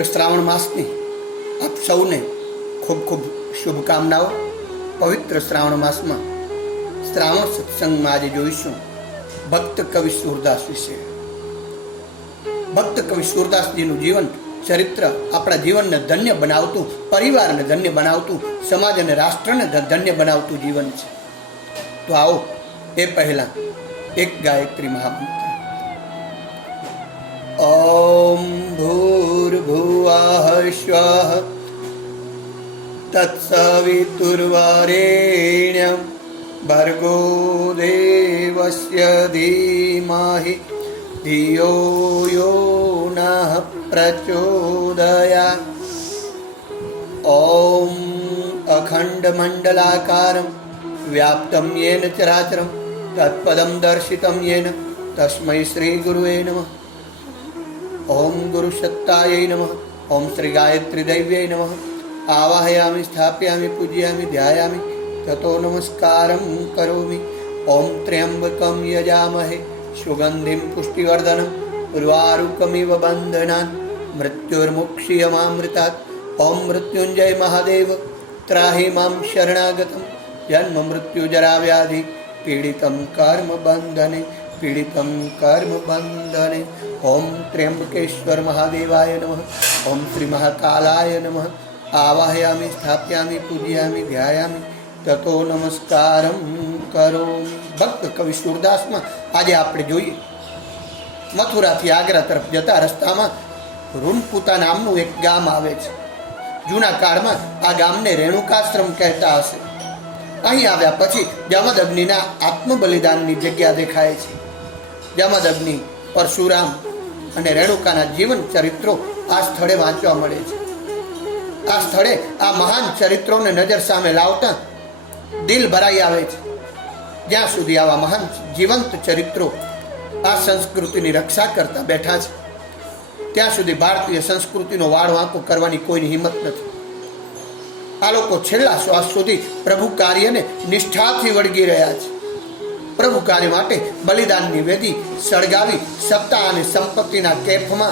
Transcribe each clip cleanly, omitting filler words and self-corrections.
પવિત્ર શ્રાવણ માસની આપ સૌને ખૂબ ખૂબ શુભકામનાઓ। પવિત્ર શ્રાવણ માસમાં શ્રાવણ સત્સંગમાં આજે જોઈશું ભક્ત કવિ સૂરદાસ વિશે। ભક્ત કવિ સૂરદાસજીનું જીવન ચરિત્ર આપણા જીવનને ધન્ય બનાવતું, પરિવારને ધન્ય બનાવતું, સમાજ અને રાષ્ટ્રને ધન્ય બનાવતું જીવન છે। તો આવો એ પહેલા એક ગાયત્રી મહામંત્ર। ઓમ ભૂર્ભુવઃ સ્વઃ તત્સવિતુર્વરેણ્યં ભર્ગો દેવસ્ય ધીમહિ ધિયો યો નઃ પ્રચોદયાत्। ઓમ અખંડમંડલાકારં વ્યાપ્तं येन ચરાચરં તત્પદં દર્શિतं येन તસ્मै શ્રી ગુરુવે નમઃ। ओम गुरु सत्तायै नमः। ओम श्री गायत्री दैव्यै नमः। आवाहयामि, स्थापयामि, पूजयामि, ध्यायामि, ततो नमस्कारं करोमि। ओम त्र्यंबकं यजामहे सुगंधिं पुष्टिवर्धनं उर्वारुकमिव बन्धनान् मृत्युर्मुक्षीयमामृतात्। ओम मृत्युंजय महादेव त्राहि मां शरणागतं जन्म मृत्यु जरा व्याधि पीडितं कर्म बंधने पीडितं कर्म बंधने। ओम त्र्यंबकेश्वर महादेवाय नमः। ओम श्री महाकालाय नमः। आवाहयामि, स्थापयामि, पूजयामि, ध्यायामि, ततो नमस्कारं करोमि। भक्त कवि सूरदास में आज आपणे जोईए मथुरा थी आगरा तरफ जता रस्ता में रूनपुता नामनु एक गाम आवे छे। जूना काल में आ गामने रेणुकाश्रम कहता हशे। अहीं आव्या पछी जमदग्निना आत्मबलिदाननी जग्या देखाय छे। जमदग्नि, परशुराम અને રેણુકાના જીવન ચરિત્રો આ સ્થળે વાંચવા મળે છે। આ સ્થળે આ મહાન ચરિત્રોને નજર સામે લાવતા દિલ ભરાઈ આવે છે। જ્યાં સુધી આવા મહાન જીવંત ચરિત્રો આ સંસ્કૃતિની રક્ષા કરતા બેઠા છે ત્યાં સુધી ભારતીય સંસ્કૃતિનો વાળ વાંકો કરવાની કોઈની હિંમત નથી। આ લોકો છેલ્લા શ્વાસ સુધી પ્રભુ કાર્યને નિષ્ઠાથી વળગી રહ્યા છે। પ્રભુ કાર્ય માટે બલિદાનની વેદી સળગાવી સત્તા અને સંપત્તિના કેફમાં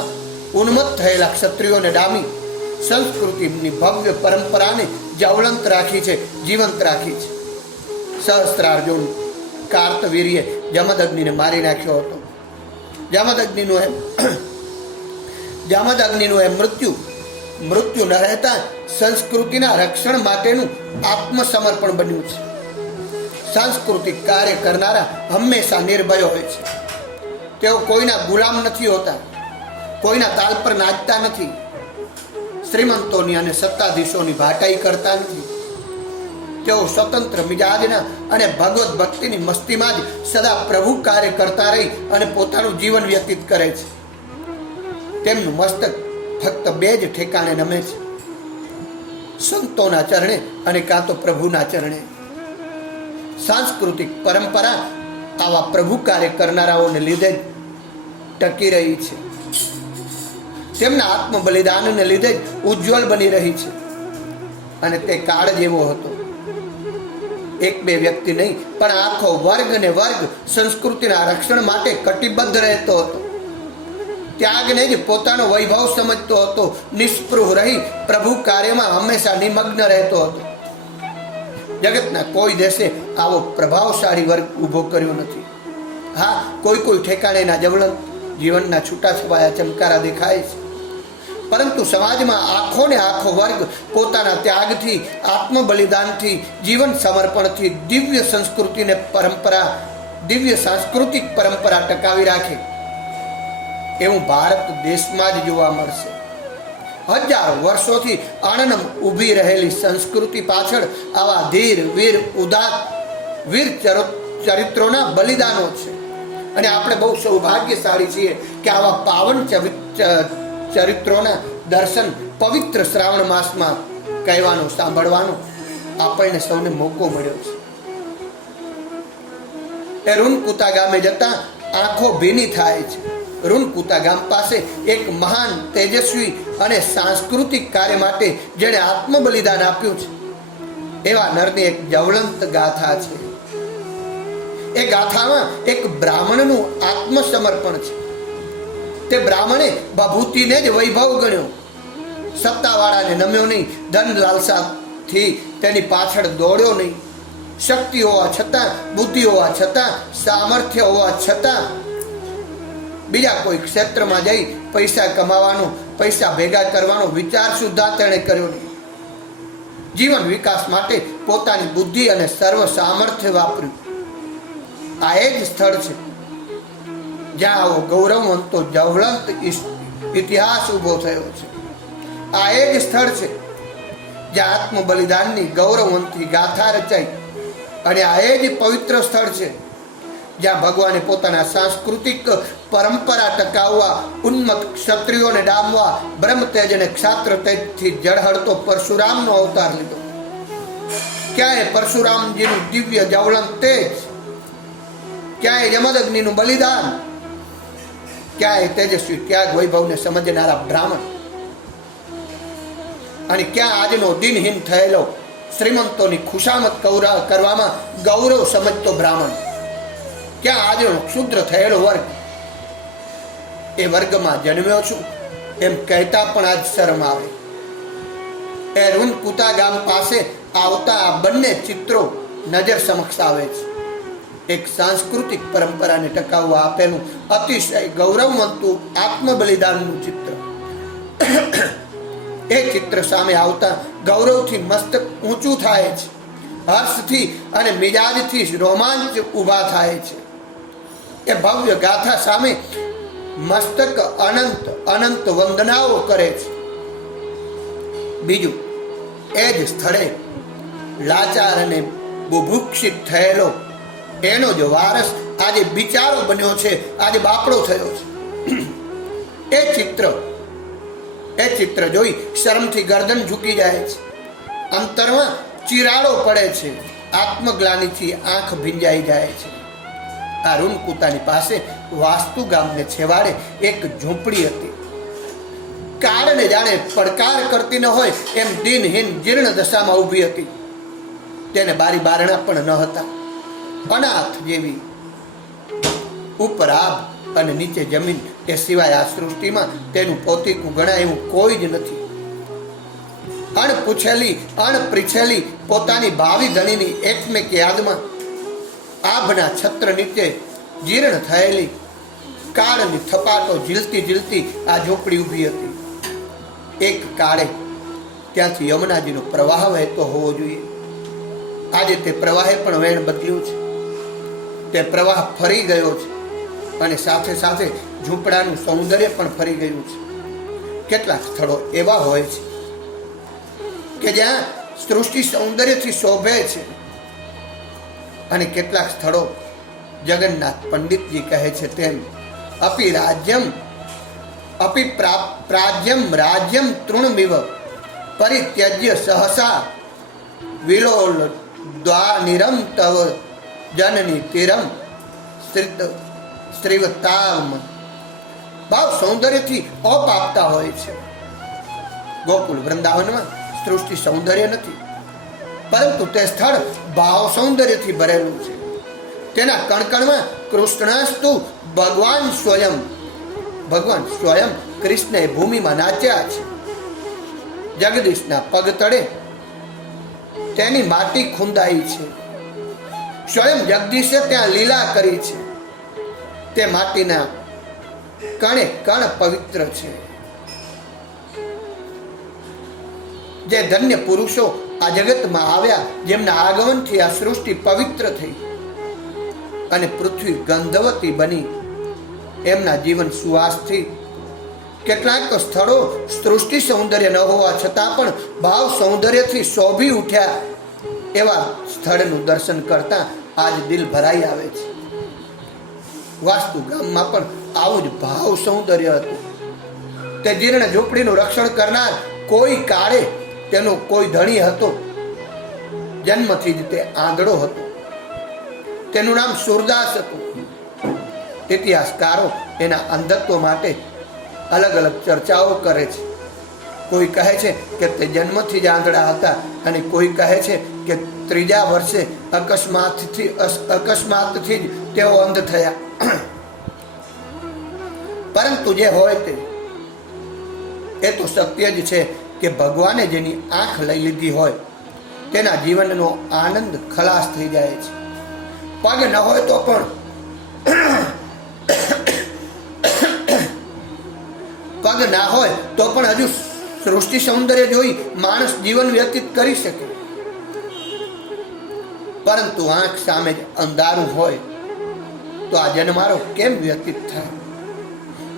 ઉન્મત્ત થયેલા ક્ષત્રિયોને ડામી સંસ્કૃતિની ભવ્ય પરંપરાને જ્વલંત રાખી છે, જીવંત રાખી છે। સહસ્ત્રાર્જુન કાર્તવીર્યે જમદગ્નિને મારી નાખ્યો હતો। જમદગ્નિનું એ મૃત્યુ ન રહેતા સંસ્કૃતિના રક્ષણ માટેનું આત્મસમર્પણ બન્યું છે। सांस्कृतिक कार्य करनारा हमेशा निर्भय होय छे। तेओ कोईना गुलाम नहीं होता, कोईना ताल पर नाचता नहीं, श्रीमंतोनी अने सत्ताधीशोनी भाटाई करता नहीं। तेओ स्वतंत्र मिजाजना अने भगवत भक्तिनी मस्तीमां ज सदा प्रभु कार्य करता रही अने पोतानुं जीवन व्यतीत करे छे। तेमनुं मस्तक फक्त बे ज ठेकाणे नमे छे, संतोना चरणे अने कां तो प्रभुना चरणे। सांस्कृतिक परंपरा आवा प्रभु कार्य करनाराओने लीधे टकी रही छे। तेमना आत्म बलिदानने लीधे उज्ज्वल बनी रही छे। अने ते काळ जेवो हतो। एक बे व्यक्ति नहीं पण आखो वर्ग ने वर्ग संस्कृतिना रक्षण माटे कटिबद्ध रहतो हतो। त्यागने ज पोतानो वैभव समजतो हतो। निस्पृह रही प्रभु कार्यमां हमेशा निमग्न रहतो हतो। जगतना कोई देशे आवो प्रभावशाળી वर्ग ऊभो कर्यो नथी। हाँ, कोई कोई ठेकाणेना ज्वलंत जीवनना छूटाछवाया चमकारा देखाय छे, परंतु समाजमां आखो ने आखो वर्ग पोताना त्यागथी, आत्म बलिदानथी, जीवन समर्पणथी दिव्य संस्कृति ने परंपरा, दिव्य सांस्कृतिक परंपरा टकावी राखे एवुं भारत देशमां ज जोवा मळशे। हजारों वर्षों अणनम उभी रहेली संस्कृति पाछळ आवा धीर वीर उदात वीर चरित्रोना बलिदानो छे। अने आपणे बहु सौभाग्यशाળી छीए के आवा पावन चरित्रोना दर्शन पवित्र श्रावण मासमां कहेवानो सांभळवानो आपणे सौने मोको मळ्यो छे। रूनपुता गामे जता आंखो भीनी थाय छे। रूनपुता गाम पासे एक महान तेजस्वी अने सांस्कृतिक कार्य माटे जेणे आत्म बलिदान आप्युं छे एवा नरनी एक ज्वलंत गाथा छे। ए गाथामां एक ब्राह्मणनुं आत्मसमर्पण छे। તે બ્રાહ્મણે બભૂતિને જ વૈભવ ગણ્યો। સત્તાવાળાને નમ્યો નહીં, ધન લાલસાથી તેની પાછળ દોડ્યો નહીં. શક્તિ હોવા છતાં, બુદ્ધિ હોવા છતાં, સામર્થ્ય હોવા છતાં બીજા કોઈ ક્ષેત્રમાં જઈ પૈસા કમાવાનો, પૈસા ભેગા કરવાનો વિચાર સુદ્ધા તેણે કર્યો નહીં. જીવન વિકાસ માટે પોતાની બુદ્ધિ અને સર્વ સામર્થ્ય વાપર્યું. આ એ જ સ્થળ છે જ્યાં આવો ગૌરવવંતો જ્વલંત ઇતિહાસ ઊભો થયો છે. આ એ જ સ્થળ છે જ્યાં આત્મ બલિદાનની ગૌરવવંતી ગાથા રચાઈ. અને આ એ જ પવિત્ર સ્થળ છે જ્યાં ભગવાને પોતાના સાંસ્કૃતિક પરંપરા ટકાવવા, ઉન્મત્ત ક્ષત્રિયોને ડામવા, બ્રહ્મ તેજ અને ક્ષાત્ર તેજથી જળહળતો પરશુરામનો અવતાર લીધો. ક્યાંય પરશુરામજીનું દિવ્ય જ્વલંત તેજ, ક્યાંય યમદગ્નિનું બલિદાન, ક્યાંય તેજસ્વી ત્યાગ વૈભવને સમજનારા બ્રાહ્મણ, અને ક્યાં આજનો દિનહીન થયેલો શ્રીમંતોની ખુશામત કરવામાં ગૌરવ સમજતો બ્રાહ્મણ, ક્યાં આજનો ક્ષુદ્ર થયેલો વર્ગ. એ વર્ગમાં જન્મ્યો છું એમ કહેતા પણ આજ શરમ આવે. એ રૂનકુતા ગામ પાસે આવતા આ બંને ચિત્રો નજર સમક્ષ આવે છે. એક સાંસ્કૃતિક પરંપરાને ટકાવવા આપેલું અતિશય ગૌરવવંતું આત્મ બલિદાનનું ચિત્ર. એ ચિત્ર સામે આવતા ગૌરવથી મસ્તક ઊંચું થાય છે, હર્ષથી અને મિજાજથી રોમાંચ ઊભા થાય છે. એ ભવ્ય ગાથા સામે મસ્તક અનંત અનંત વંદનાઓ કરે છે. બીજું, એ જ સ્થળે લાચાર અને બુભુક્ષિત થયેલો એનો જો વારસ આજે બિચારો બન્યો છે, આજે બાપડો થયો છે. એ ચિત્ર જોઈ શરમથી ગરદન ઝૂકી જાય છે, અંતરમાં ચિરાડો પડે છે, આત્મગ્લાનિથી આંખ ભીંજાઈ જાય છે. આ રૂનકુતાની પાસે વાસ્તુ ગામને છેવાડે એક ઝૂંપડી હતી. કાળને જાણે પડકાર કરતી ન હોય એમ દિનહીન જીર્ણ દશામાં ઊભી હતી. તેને બારી બારણા પણ ન હતા. અનાથ જેવી, ઉપર આબ અને નીચે જમીન, એ સિવાય આ સૃષ્ટિમાં તેનું પોતીકું ગણાય એવું કોઈ જ નથી. અણપૂછેલી અણપ્રીછેલી પોતાની ભાવિ ધણીની એકમેક યાદમાં આભના છત્ર નીચે જીર્ણ થયેલી કાળની થપાટો ઝીલતી ઝીલતી આ ઝૂંપડી ઊભી હતી. એક કાળે ત્યાંથી યમુનાજીનો પ્રવાહ વહેતો હોવો જોઈએ. આજે તે પ્રવાહે પણ વેણ બદલ્યું છે. તે પ્રવાહ ફરી ગયો છે અને સાથે સાથે ઝૂંપડાનું સૌંદર્ય પણ ફરી ગયું છે. કેટલાક સ્થળો એવા હોય છે કે જ્યાં સૃષ્ટિ સૌંદર્યથી શોભે છે, અને કેટલાક સ્થળો જગન્નાથ પંડિતજી કહે છે તેમ અપિ પ્રાજ્યમ રાજ્યમ તૃણમિવ પરિત્યજ્ય સહસા વિલોલ દ્વાનિરમ તવ જનની તિરમ શ્રીવતામ. ભાવ સૌંદર્યથી અપ આપતા હોય છે. ગોકુળ વૃંદાવનમાં સૃષ્ટિ સૌંદર્ય નથી, પરંતુ તે સ્થળ ભાવ સૌંદર્યથી ભરેલું છે. તેના કણકણમાં કૃષ્ણસ્તુ ભગવાન સ્વયં કૃષ્ણએ ભૂમિમાં નાચ્યા છે. જગદીશના પગ તળે તેની માટી ખૂંદાઈ છે. સ્વયં જગદીશે ત્યાં લીલા કરી છે. તે માટીના કણે કણ પવિત્ર છે. જે ધન્ય પુરુષો આ જગતમાં આવ્યા, જેમના આગમનથી આ સૃષ્ટિ પવિત્ર થઈ અને પૃથ્વી ગંધવતી બની, એમના જીવન સુવાસથી કેટલાક સ્થળો સૃષ્ટિ સૌંદર્ય ન હોવા છતાં પણ ભાવ સૌંદર્યથી શોભી ઉઠ્યા. એવા સ્થળનું દર્શન કરતા આજ દિલ ભરાઈ આવે છે. વાસ્તુ ગામમાં પણ આવું જ ભાવ સૌંદર્ય હતું. તે જીર્ણ ઝૂંપડીનું રક્ષણ કરનાર કોઈ કાળે તેનો કોઈ ધણી હતો. જન્મથી જ તે આંધળો હતો. તેનું નામ સુરદાસ હતું. ઇતિહાસકારો એના અંધત્વ માટે અલગ અલગ ચર્ચાઓ કરે છે. કોઈ કહે છે કે તે જન્મથી જ આંધળા હતા, અને કોઈ કહે છે કે ત્રીજા વર્ષે અકસ્માતથી જ તેઓ અંધ થયા. પરંતુ જે હોય તે, એ તો સત્ય જ છે કે ભગવાને જેની આંખ લઈ લીધી હોય તેના જીવનનો આનંદ ખલાસ થઈ જાય છે. પગ ન હોય તો પણ પગ ના હોય તો પણ હજુ સૃષ્ટિ સૌંદર્ય જોઈ માણસ જીવન વ્યતીત કરી શકે, પરંતુ આંખ સામે જ અંધારું હોય તો આ જન્મારો કેમ વ્યતીત થાય?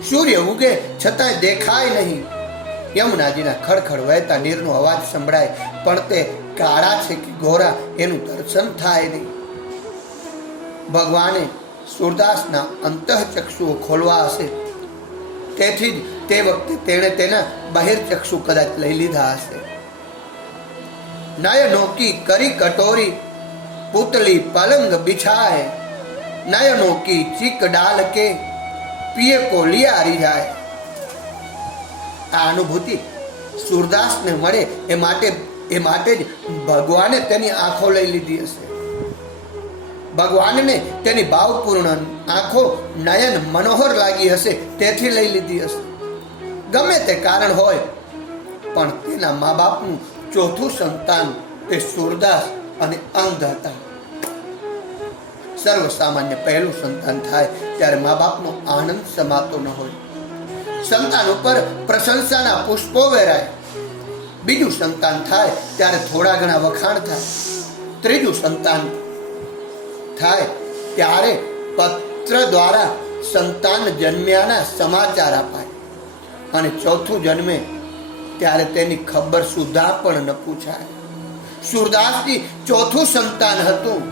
સૂર્ય ઉગે છતાંય દેખાય નહીં, યમુનાજીના ખડખડ વહેતા નીરનો અવાજ સંભળાય પણ તે કાળા છે કે ગોરા એનું દર્શન થાય નહીં. ભગવાને સૂરદાસના અંતઃચક્ષુઓ ખોલવા હશે, તેથી જ તે વખતે તેણે તેના બહિર્ચક્ષુ કદાચ લઈ લીધા હશે. નયનો કી કરી કટોરી પુતલી પલંગ બિછાય, નયનો કી ચીક ડાલ કે પિયે કો લિયારી જાય. આ અનુભૂતિ સૂરદાસને મળે એ માટે જ ભગવાને તેની આંખો લઈ લીધી હશે. ભગવાનને તેની ભાવપૂર્ણ આંખો નયન મનોહર લાગી હશે, તેથી લઈ લીધી હશે. ગમે તે કારણ હોય, પણ તેના મા બાપનું ચોથું સંતાન તે સૂરદાસ અને અંધ હતા. સર્વ સામાન્ય પહેલું સંતાન થાય ત્યારે મા બાપનો આનંદ સમાતો ન હોય. સંતાન ઉપર પ્રશંસાના પુષ્પો વેરાય. બીજું સંતાન થાય ત્યારે થોડા ઘણા વખાણ થાય. ત્રીજું સંતાન થાય ત્યારે પત્ર દ્વારા સંતાન જન્મ્યાના સમાચાર અપાય, અને ચોથું જન્મે ત્યારે તેની ખબર સુધા પણ ન પૂછાય. સૂરદાસજી ચોથું સંતાન હતું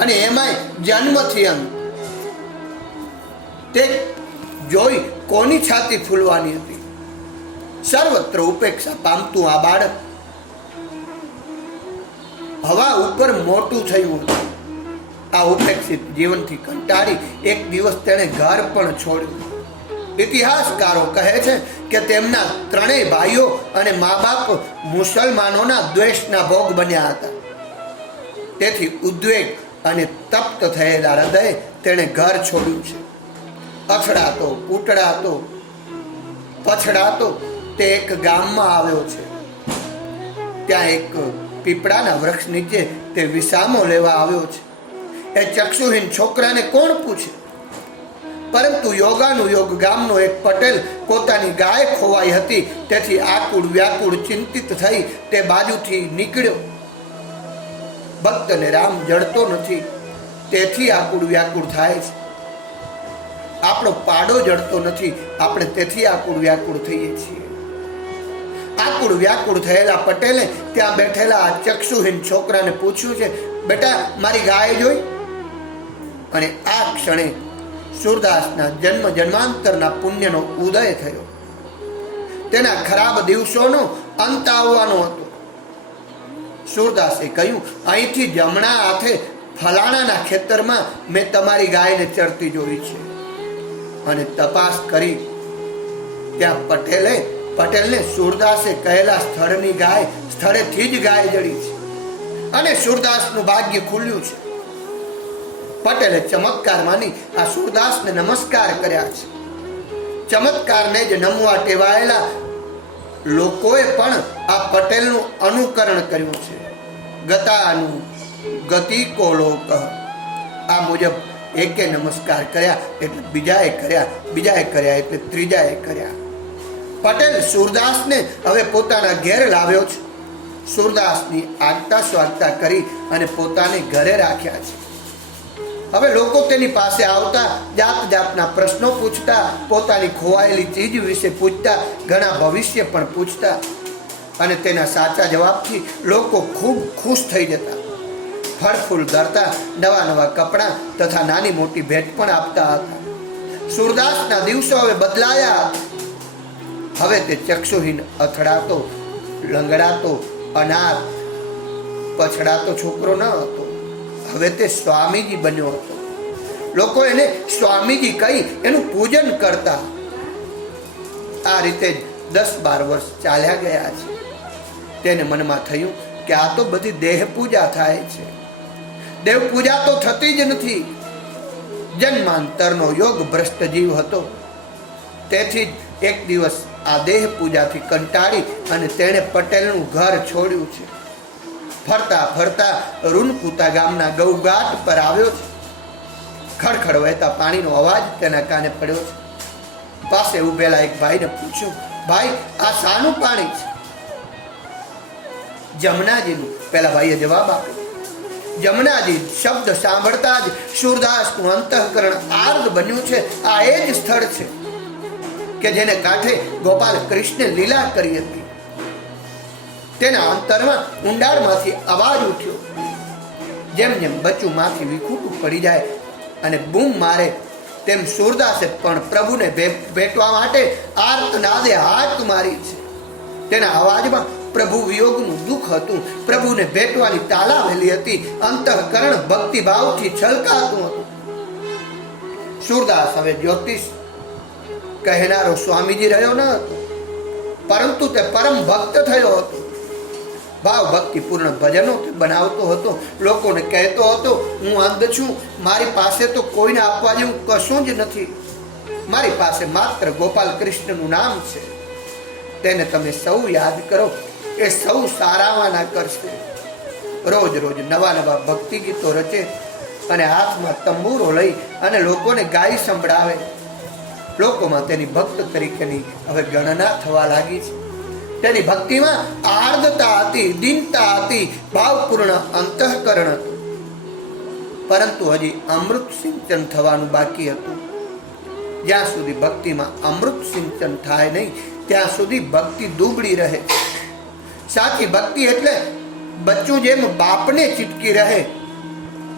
અને એમાંય જન્મથી અંગ. તે જોઈ કોની છાતી ફૂલવાની હતી? સર્વત્ર ઉપેક્ષા પામતું આ બાળક હવા ઉપર મોટું થયું હતું. આ ઉપેક્ષિત જીવનથી કંટાળી એક દિવસ તેણે ઘર પણ છોડ્યું. ઇતિહાસકારો કહે છે કે તેમના ત્રણેય ભાઈઓ અને મા બાપ મુસલમાનોના દ્વેષના ભોગ બન્યા હતા. તેથી ઉદ્વેગ અને તપ્ત થયેલા હૃદયે તેણે ઘર છોડ્યું છે. અથડાતો પૂટડાતો પછડાતો તે એક ગામમાં આવ્યો છે. ત્યાં એક પીપળાના વૃક્ષ નીચે તે વિસામો લેવા આવ્યો છે. એ ચક્ષુહીન છોકરાને કોણ પૂછે? પરંતુ યોગાનુયોગ ગામનો એક પટેલ પોતાની ગાય ખોવાઈ હતી, તેથી આકુળ વ્યાકુળ ચિંતિત થઈ તે બાજુથી નીકળ્યો. ભક્તને રામ જડતો નથી, તેથી આકુળ વ્યાકુળ થાય છે. આપણો પાડો જડતો નથી, આપણે તેથી આકુળ વ્યાકુળ થઈએ છીએ. આકુળ વ્યાકુળ થયેલા પટેલે ત્યાં બેઠેલા આ ચક્ષુહીન છોકરાને પૂછ્યું છે, બેટા મારી ગાય જોઈ? અને આ ક્ષણે સૂરદાસના જન્મ જન્માંતરના પુણ્યનો ઉદય થયો. તેના ખરાબ દિવસોનો અંત આવવાનો હતો. સૂરદાસે કહ્યું, અહીંથી જમણા હાથે ફલાણાના ખેતરમાં મેં તમારી ગાયને ચરતી જોઈ છે. અને તપાસ કરી ત્યાં પટેલને સૂરદાસે કહેલા સ્થળની ગાય સ્થળેથી જ ગાય જડી છે, અને સૂરદાસનું ભાગ્ય ખુલ્યું છે. પટેલે ચમત્કાર માની આ સૂરદાસને નમસ્કાર કર્યા છે. ચમત્કારને જ નમવા ટેવાયેલા લોકોએ પણ આ પટેલનું અનુકરણ કર્યું છે. ગતાનું ગતિ કો લોક, આ મુજબ એકે નમસ્કાર કર્યા એટલે બીજાએ કર્યા, બીજાએ કર્યા એટલે ત્રીજાએ કર્યા. પટેલ સૂરદાસને હવે પોતાના ઘેર લાવ્યો છે. સૂરદાસની આગતા સ્વાગતા કરી અને પોતાને ઘરે રાખ્યા છે. હવે લોકો તેની પાસે આવતા જાત જાતના પ્રશ્નો પૂછતા, પોતાની ખોવાયેલી ચીજ વિશે પૂછતા, ઘણા ભવિષ્ય પણ પૂછતા, અને તેના સાચા જવાબથી લોકો ખૂબ ખુશ થઈ જતા. ફળ ફૂલ ધરતા, નવા નવા કપડાં તથા નાની મોટી ભેટ પણ આપતા હતા. સૂરદાસના દિવસો હવે બદલાયા. હવે તે ચક્ષુહીન, અથડાતો, લંગડાતો, અનાથ, પછડાતો છોકરો ન હતો. હવે તે સ્વામીજી બન્યો હતો. લોકો એને સ્વામીજી કહી એનું પૂજન કરતા. આ રીતે જ 10-12 વર્ષ ચાલ્યા ગયા છે. તેને મનમાં થયું કે આ તો બધી દેહ પૂજા થાય છે, દેવ પૂજા તો થતી જ નથી. જન્માંતરનો યોગ ભ્રષ્ટ જીવ હતો. તેથી જ એક દિવસ આ દેહ પૂજાથી કંટાળી અને તેણે પટેલનું ઘર છોડ્યું છે. ફરતા ફરતા રૂનકુતા ગામના ગૌઘાટ પર આવ્યો છે. ખડખડ વહેતા પાણીનો અવાજ તેના કાને પડ્યો છે. પાસે ઉભેલા એક ભાઈને પૂછ્યું, ભાઈ આ શાનું પાણી છે? જમનાજીનું. પેલા ભાઈએ જવાબ આપ્યો. જમનાજી શબ્દ સાંભળતા જ શૂરદાસનું અંતઃકરણ આર્દ બન્યું છે. આ એ જ સ્થળ છે કે જેને કાંઠે ગોપાલ કૃષ્ણે લીલા કરી હતી. તેના અંતરમાં ઊંડાણમાંથી અવાજ ઉઠ્યો. જેમ જેમ બચ્ચું માંથી વિખૂટું પડી જાય અને બૂમ મારે તેમ સૂરદાસે પણ પ્રભુને ભેટવા માટે આર્તનાદે હાથ મારી છે. તેના અવાજમાં પ્રભુ વિયોગનું દુઃખ હતું. પ્રભુને ભેટવાની તાલાવેલી હતી. અંતઃકરણ ભક્તિભાવથી છલકાતું હતું. સૂરદાસ હવે જ્યોતિષ કહેનારો સ્વામીજી રહ્યો ન હતો, પરંતુ તે પરમ ભક્ત થયો હતો. ભાવ ભક્તિપૂર્ણ ભજનો બનાવતો હતો. લોકોને કહેતો હતો, હું અંધ છું, મારી પાસે તો કોઈને આપવા જેવું કશું જ નથી. મારી પાસે માત્ર ગોપાલ કૃષ્ણનું નામ છે. તેને તમે સૌ યાદ કરો, એ સૌ સારાવાના કરશે. રોજ રોજ નવા નવા ભક્તિ ગીતો રચે અને હાથમાં તંબુરો લઈ અને લોકોને ગાઈ સંભળાવે. લોકોમાં તેની ભક્ત તરીકેની હવે ગણના થવા લાગી છે. તેની ભક્તિમાં આર્દતા હતી, દીનતા હતી, ભાવપૂર્ણ અંતઃકરણ હતું. પરંતુ હજી અમૃત સિંચન થવાનું બાકી હતું. જ્યાં સુધી ભક્તિમાં અમૃત સિંચન થાય નહીં ત્યાં સુધી ભક્તિ દુબળી રહે. સાચી ભક્તિ એટલે બચ્ચું જેમ બાપને ચીટકી રહે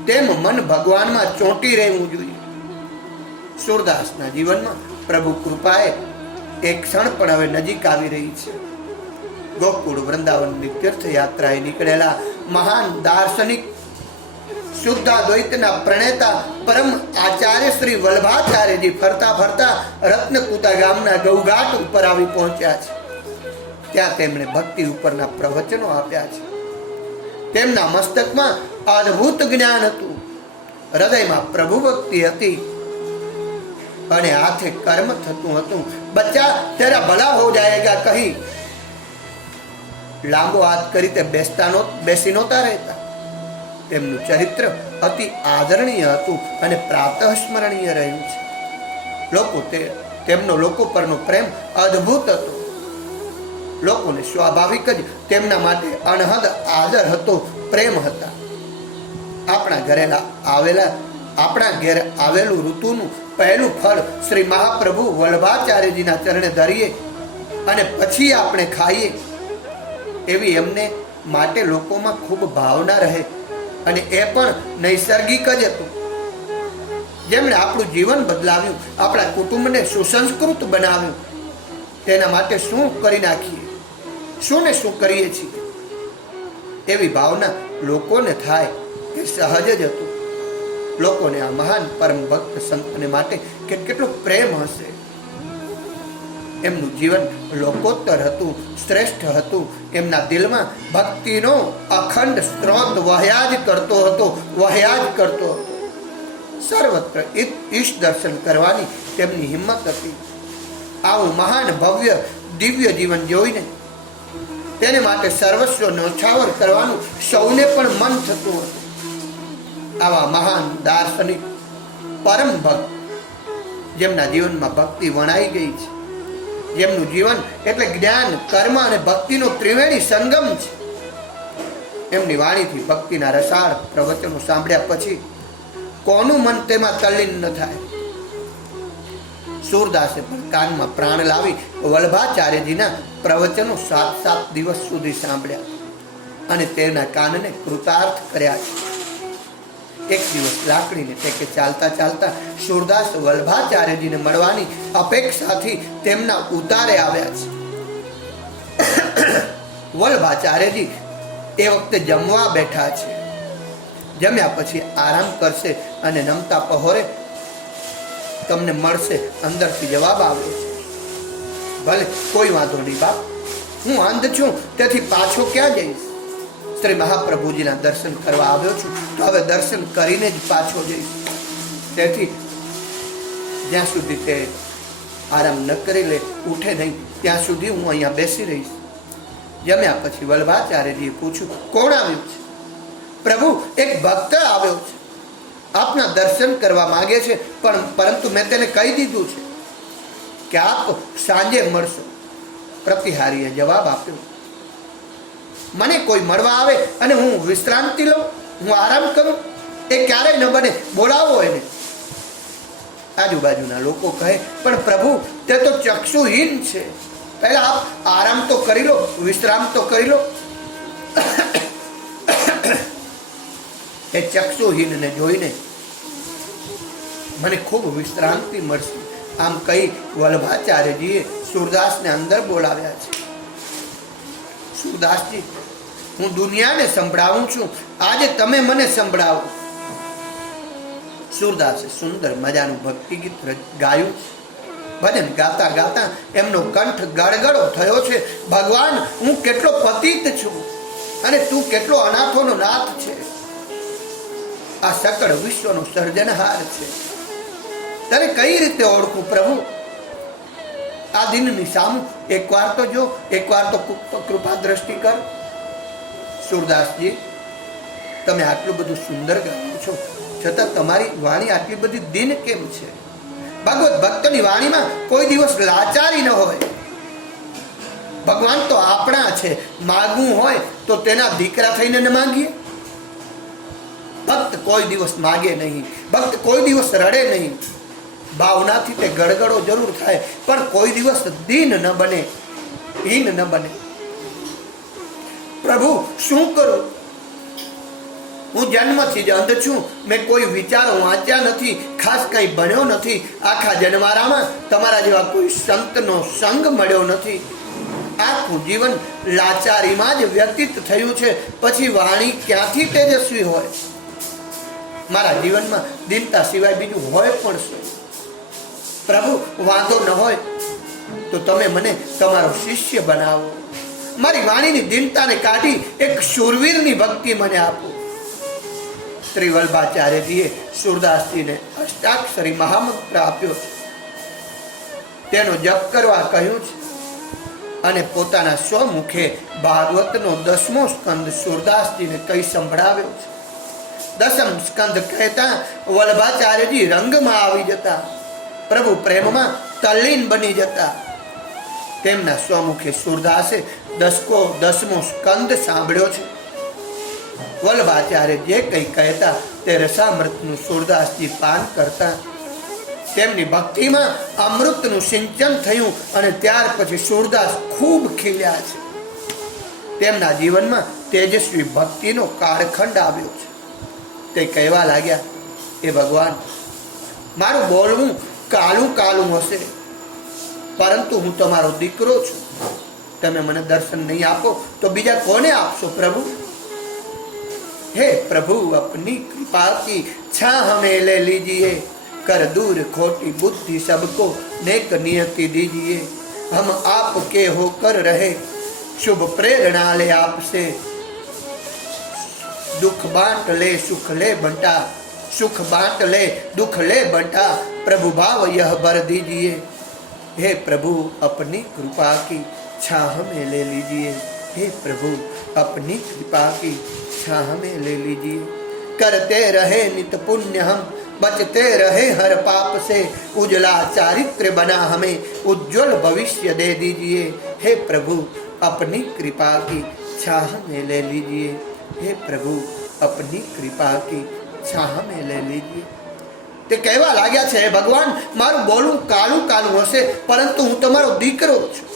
તેમ મન ભગવાનમાં ચોંટી રહેવું જોઈએ. સૂરદાસના જીવનમાં પ્રભુ કૃપાએ એક ક્ષણ પણ હવે નજીક આવી રહી છે. ગોકુળ વૃંદાવનની તીર્થયાત્રાએ નીકળેલા મહાન દાર્શનિક શુદ્ધાદ્વૈતના પ્રણેતા પરમ આચાર્ય શ્રી વલ્લભાચાર્યજી ફરતા ફરતા રત્નકુતા ગામના ગૌઘાટ ઉપર આવી પહોંચ્યા છે. ત્યાં તેમણે ભક્તિ ઉપરના પ્રવચનો આપ્યા છે. તેમના મસ્તકમાં અદ્ભુત જ્ઞાન હતું. હૃદયમાં પ્રભુ ભક્તિ હતી અને હાથે કર્મ થતું હતું. બચ્ચા તેરા ભલા હો જાયેગા કહી લાંબો હાથ કરી તે બેસી નહોતા રહેતા. તેમનું ચરિત્ર અતિ આદરણીય હતું અને પ્રાતઃ સ્મરણીય રહ્યું છે. તેમનો લોકો પરનો પ્રેમ અદ્ભુત હતો. લોકોને સ્વાભાવિક જ તેમના માટે અણહદ આદર હતો, પ્રેમ હતા. આપણા ઘેર આવેલું ઋતુનું પહેલું ફળ શ્રી મહાપ્રભુ વલ્લભાચાર્યજીના ચરણે ધરીએ અને પછી આપણે ખાઈએ એવી એમને માટે લોકોમાં ખૂબ ભાવના રહે અને એ પણ નૈસર્ગિક જ હતું. જેમણે આપણું જીવન બદલાવ્યું, આપણા કુટુંબને સુસંસ્કૃત બનાવ્યું, તેના માટે શું કરી નાખીએ, શું ને શું કરીએ છીએ એવી ભાવના લોકોને થાય તે સહજ જ હતું. લોકોને આ મહાન પરમ ભક્ત સંતને માટે કેટલો પ્રેમ હશે. એમનું જીવન લોકોત્તર હતું, શ્રેષ્ઠ હતું. એમના દિલમાં ભક્તિનો અખંડ સ્ત્રોત વહ્યા જ કરતો હતો. સર્વત્ર ઈશ દર્શન કરવાની તેમની હિંમત હતી. આવું મહાન ભવ્ય દિવ્ય જીવન જોઈને તેને માટે સર્વસ્વ ન્યોછાવર કરવાનું સૌને પણ મન થતું હતું. આવા મહાન દાર્શનિક પરમ ભક્ત જેમના જીવનમાં ભક્તિ વણાઈ ગઈ છે, જેમનું જીવન એટલે જ્ઞાન, કર્મ અને ભક્તિનો ત્રિવેણી સંગમ છે, એમની વાણીથી ભક્તિના રસાળ પ્રવચનો સાંભળ્યા પછી કોનું મન તેમાં તલ્લીન ન થાય. સૂરદાસે પણ કાનમાં પ્રાણ લાવી વલ્લભાચાર્યજીના પ્રવચનો 7 દિવસ સુધી સાંભળ્યા અને તેના કાનને કૃતાર્થ કર્યા છે. એક દિવસ લાકડીને ટેકે ચાલતા સૂરદાસ વલ્લભાચાર્યજીને મળવાની અપેક્ષાથી તેમના ઉતારે આવ્યા છે. વલ્લભાચાર્યજી એ વખતે જમવા બેઠા છે. જમ્યા પછી આરામ કરશે અને નમતા પહોરે તમને મળશે અંદરથી જવાબ આવ્યો છે. ભલે કોઈ વાંધો નહીં બાપ, હું અંધ છું તેથી પાછો ક્યાં જઈશ? શ્રી મહાપ્રભુજીના દર્શન કરવા આવ્યો છું તો હવે દર્શન કરીને જ પાછો જઈશ. તેથી જ્યાં સુધી તે આરામ ન કરી લે, ઉઠે નહીં, ત્યાં સુધી હું અહીંયા બેસી રહીશ. જમ્યા પછી વલ્લભાચાર્યજીએ પૂછ્યું, કોણ આવ્યું છે? પ્રભુ, એક ભક્ત આવ્યો છે, આપના દર્શન કરવા માંગે છે, પરંતુ મેં તેને કહી દીધું છે કે આપ સાંજે મળશો. પ્રતિહારીએ જવાબ આપ્યો, મને કોઈ મળવા આવે અને હું વિશ્રાંતિ લઉં, હું આરામ કરું, એ ક્યારેય ન બને, બોલાવો એને. આજુબાજુના લોકો કહે, પણ પ્રભુ, તે તો ચક્ષુહીન છે, પહેલા આપ આરામ તો કરી લો, વિશ્રામ તો કરી લો. એ ચક્ષુહીનને જોઈને મને ખૂબ વિશ્રાંતિ મળશે. આમ કહી વલ્લભાચાર્યજીએ સૂરદાસને અંદર બોલાવ્યા છે. સૂરદાસજી, હું દુનિયાને સંભળાવું છું, આજે તમે મને સંભળાવો. સૂરદાસે સુંદર મજાનું ભક્તિ ગીત ગાયું. ભજન ગાતા ગાતા એમનો કંઠ ગળગળો થયો છે. ભગવાન, હું કેટલો પતિત છું અને તું કેટલો અનાથોનો નાથ છે. આ સકળ વિશ્વનો સર્જનહાર છે. તને કઈ રીતે ઓળખું પ્રભુ? આ દિનની સામું એકવાર તો જો, એકવાર તો કૃપા દ્રષ્ટિ કર. સૂરદાસજી, તમે આટલું બધું સુંદર ગાઓ છો, છતાં તમારી વાણી આટલી બધી દિન કેમ છે? ભગવત ભક્તની વાણીમાં કોઈ દિવસ લાચારી ન હોય. ભગવાન તો આપણા છે, માગવું હોય તો તેના દીકરા થઈને ન માંગીએ. ભક્ત કોઈ દિવસ માગે નહીં, ભક્ત કોઈ દિવસ રડે નહીં. ભાવનાથી તે ગડગડો જરૂર થાય, પણ કોઈ દિવસ દીન ન બને, હીન ન બને. પ્રભુ, શું કરું? હું જન્મથી જ અંધ છું. મેં કોઈ વિચારો વાંચ્યા નથી, ખાસ કંઈ ભણ્યો નથી. આખા જન્મારામાં તમારા જેવા કોઈ સંતનો સંગ મળ્યો નથી. આખું જીવન લાચારીમાં જ વ્યતીત થયું છે. પછી વાણી ક્યાંથી તેજસ્વી હોય? મારા જીવનમાં દીનતા સિવાય બીજું હોય પણ શું? પ્રભુ, વાંધો ન હોય તો તમે મને તમારો શિષ્ય બનાવો. મારી વાણીની દીનતાને કાઢી એક શૂરવીરની ભક્તિ મને આપો. શ્રી વલ્લભાચાર્યજીએ સૂરદાસજીને અષ્ટાક્ષરી મહામંત્ર આપ્યો છે, તેનો જપ કરવા કહ્યું છે અને પોતાના સ્વમુખે ભાગવતનો 10મો સ્કંદ સૂરદાસજીને કહી સંભળાવ્યો છે. 10મ સ્કંદ કહેતા વલ્લભાચાર્યજી રંગમાં આવી જતા, પ્રભુ પ્રેમમાં તલ્લીન બની જતા. તેમના સ્વમુખે સૂરદાસે 10મો સ્કંદ સાંભળ્યો છે. વલ્લભાચાર્ય જે કંઈ કહેતા તે રસામૃતનું સૂરદાસજી પાન કરતા. તેમની ભક્તિમાં અમૃતનું સિંચન થયું અને ત્યાર પછી સૂરદાસ ખૂબ ખીલ્યા છે. તેમના જીવનમાં તેજસ્વી ભક્તિનો કાળખંડ આવ્યો છે. તે કહેવા લાગ્યા, એ ભગવાન, મારું બોલવું કાલું કાલું હશે, પરંતુ હું તમારો દીકરો છું. તમે મને દર્શન નહીં આપો તો બીજા કોને આપશો પ્રભુ? हे प्रभु, अपनी कृपा की छां हमें ले लीजिए, कर दूर खोटी बुद्धि सबको नेक नियति दीजिए. हम आपके होकर रहे, शुभ प्रेरणा ले आपसे. दुख बांट ले सुख ले बंटा, सुख बांट ले दुख ले बंटा. प्रभु भाव यह भर दीजिए. हे प्रभु, अपनी कृपा की छां हमें ले लीजिए. हे प्रभु, अपनी कृपा की छां हमें ले लीजिए. करते रहे नित पुण्य हम, बचते रहे हर पाप से. उजला चारित्र बना हमें, उज्जवल भविष्य दे दीजिए. हे प्रभु, अपनी कृपा की छां हमें ले लीजिए. हे प्रभु, अपनी कृपा की छां हमें ले लीजिए. તે કહેવા લાગ્યા છે, ભગવાન, મારું બોલવું કાલું કાલું હશે, પરંતુ હું તમારો દીકરો છું.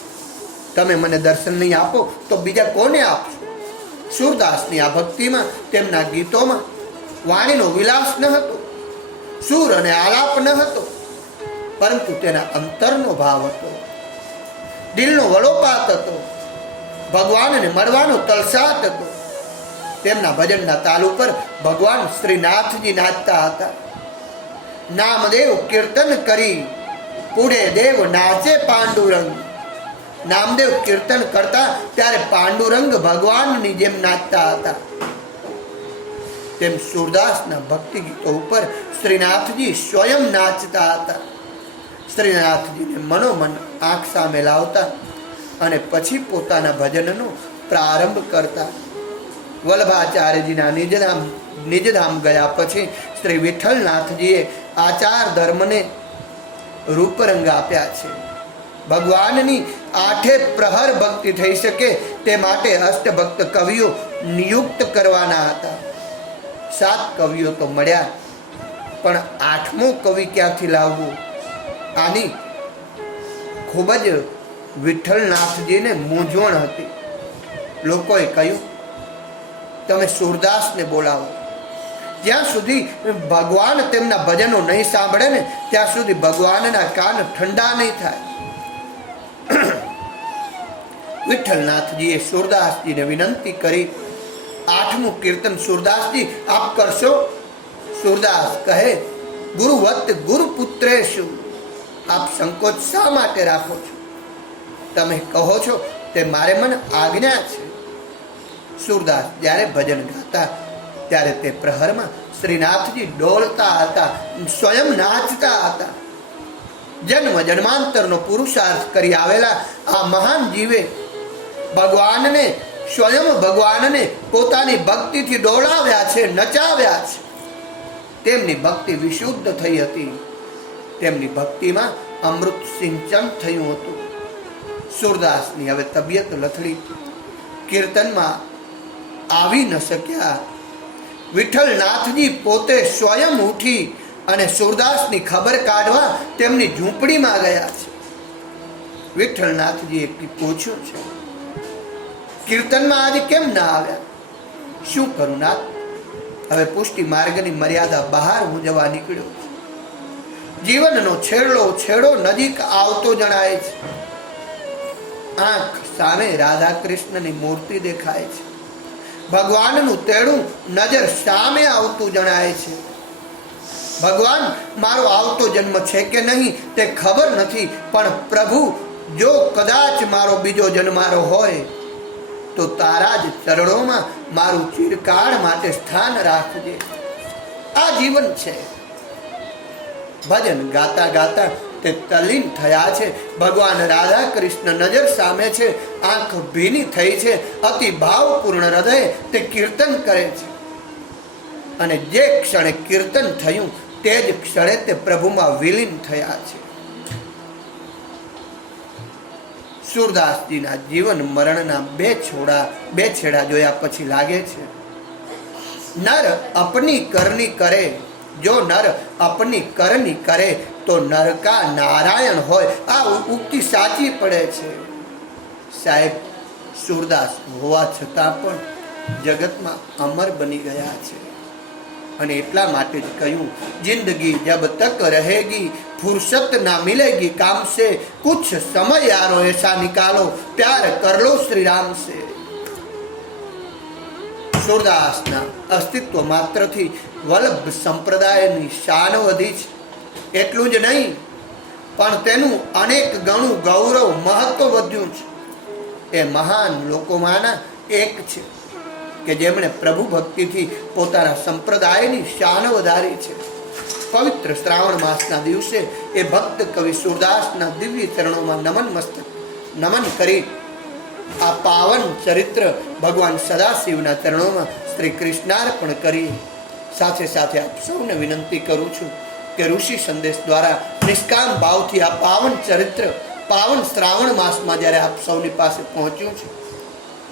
તમે મને દર્શન નહીં આપો તો બીજા કોને આપશો? સૂરદાસની આ ભક્તિમાં, તેમના ગીતોમાં વાણીનો વિલાસ ન હતો, સૂર અને આલાપ ન હતો, પરંતુ તેના અંતરનો ભાવ હતો, દિલનો વડોપાત હતો, ભગવાનને મળવાનો તલસાટ હતો. તેમના ભજનના તાલ ઉપર ભગવાન શ્રીનાથજી નાચતા હતા. નામદેવ કીર્તન કરી, પુડે દેવ નાચે પાંડુરંગ. નામદેવ કીર્તન કરતા ત્યારે પાંડુરંગ ભગવાનની જેમ નાચતા હતા. તેમ સૂરદાસના ભક્તિ ગીતો ઉપર શ્રીનાથજી સ્વયં નાચતા હતા. શ્રીનાથજીને મનોમન આંખ સામે લાવતા અને પછી પોતાના ભજનનો પ્રારંભ કરતા. વલ્લભાચાર્યજીના નિજધામ ગયા પછી શ્રી વિઠ્ઠલનાથજીએ આચાર ધર્મને રૂપરંગ આપ્યા છે. ભગવાનની 8 પ્રહર ભક્તિ થઈ શકે તે માટે અષ્ટભક્ત કવિઓ નિયુક્ત કરવાના હતા. 7 કવિઓ તો મળ્યા, પણ 8મો કવિ ક્યાંથી લાવવો? આની ખૂબ જ વિઠ્ઠલનાથજીને મૂંઝવણ હતી. લોકોએ કહ્યું, તમે સૂરદાસને બોલાવો. જ્યાં સુધી ભગવાન તેમના ભજનો નહીં સાંભળે ને ત્યાં સુધી ભગવાનના કાન ઠંડા નહીં થાય. વિઠ્ઠલનાથજીએ સૂરદાસજીને વિનંતી કરી, 8મું કીર્તન સૂરદાસજી આપ કરશો? સૂરદાસ કહે, ગુરુવત ગુરુપુત્રેશુ. આપ સંકોચ શા માટે રાખો છો? તમે કહો છો તે મારે મને આજ્ઞા છે. સૂરદાસ જ્યારે ભજન ગાતા ત્યારે તે પ્રહરમાં શ્રીનાથજી ડોલતા હતા, સ્વયં નાચતા હતા. જન્મ જન્માંતરનો પુરુષાર્થ કરી આવેલા આ મહાન જીવે સ્વયં ભગવાનને પોતાની ભક્તિથી ડોળાવ્યા છે, નચાવ્યા છે. તેમની ભક્તિ વિશુદ્ધ થઈ હતી. તેમની ભક્તિમાં અમૃત સિંચન થયું હતું. સૂરદાસની હવે તબિયત લથડી, કીર્તનમાં આવી ન શક્યા. વિઠ્ઠલનાથજી પોતે સ્વયં ઉઠી અને સૂરદાસની ખબર કાઢવા તેમની ઝૂંપડીમાં ગયા છે. વિઠ્ઠલનાથજીએ પૂછ્યું છે, કીર્તનમાં આજે કેમ ના આવ્યા? શું કરું નાથ? હવે પુષ્ટિ માર્ગની મર્યાદા બહાર હું જવા નીકળ્યો છું. જીવનનો છેડો નજીક આવતો જણાય છે. આંખ સામે રાધા કૃષ્ણની મૂર્તિ દેખાય છે. ભગવાનનું તેડું નજર સામે આવતું જણાય છે. ભગવાન મારો આવતો જન્મ છે કે નહીં તે ખબર નથી, પણ પ્રભુ જો કદાચ મારો બીજો જન્મારો હોય તો તારા જ ચરણોમાં મારું ચિરકાળ માટે સ્થાન રાખજે. આ જીવન છે. ભજન ગાતા ગાતા તે તલ્લીન થયા છે. ભગવાન રાધા કૃષ્ણ નજર સામે છે. આંખ ભીની થઈ છે. અતિ ભાવપૂર્ણ હૃદય તે કીર્તન કરે છે. અને જે ક્ષણે કીર્તન થયું તે જ ક્ષણે તે પ્રભુમાં વિલીન થયા છે. સૂરદાસજીના જીવન મરણના બે છેડા જોયા પછી લાગે છે, નર અપની કરની કરે, જો નર અપની કરની કરે તો નરકા નારાયણ હોય. આ ઉક્તિ સાચી પડે છે. સાહેબ, સૂરદાસ હોવા છતાં પણ જગતમાં અમર બની ગયા છે. અને એટલા માટે જ કહ્યું, જિંદગી જબ તક રહેગી ફુરસત ના મિલેગી કામ સે, કુછ સમય યારો એસા નિકાલો પ્યાર કર લો શ્રી રામ સે. સૂરદાસના અસ્તિત્વ માત્રથી વલ્લભ સંપ્રદાયની શાન વધી છે. એટલું જ નહીં, પણ તેનું અનેક ગણું ગૌરવ મહત્વ વધ્યું છે. એ મહાન લોકોમાંના એક છે કે જેમણે પ્રભુ ભક્તિથી પોતાના સંપ્રદાયની શાન વધારી છે. પવિત્ર શ્રાવણ માસના દિવસે એ ભક્ત કવિ સૂરદાસના દિવ્ય ચરણોમાં નમન કરી આ પાવન ચરિત્ર ભગવાન સદાશિવના ચરણોમાં શ્રી કૃષ્ણાર્પણ કરી. સાથે સાથે આપ સૌને વિનંતી કરું છું કે ઋષિ સંદેશ દ્વારા નિષ્કામ ભાવથી આ પાવન ચરિત્ર પાવન શ્રાવણ માસમાં જ્યારે આપ સૌની પાસે પહોંચ્યું છે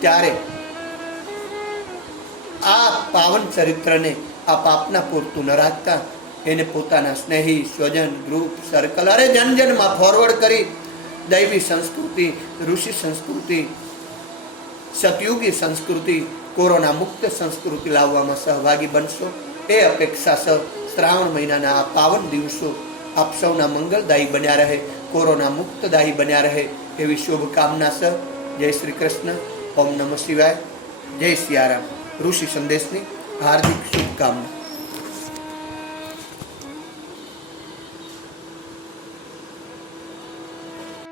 ત્યારે આ પાવન ચરિત્રને આપ આપના પૂરતું ન રાખતા એને પોતાના સ્નેહી સ્વજન ગ્રુપ સર્કલ જનજનમાં ફોરવર્ડ કરી દૈવી સંસ્કૃતિ, ઋષિ સંસ્કૃતિ, સતયુગી સંસ્કૃતિ, કોરોના મુક્ત સંસ્કૃતિ લાવવામાં સહભાગી બનશો એ અપેક્ષા સહ શ્રાવણ મહિનાના આ પાવન દિવસો આપ સૌના મંગલદાયી બન્યા રહે, કોરોના મુક્તદાયી બન્યા રહે એવી શુભકામના સહ જય શ્રી કૃષ્ણ. ઓમ નમઃ શિવાય. જય સિયારામ. ઋષિ સંદેશની હાર્દિક શુભકામના.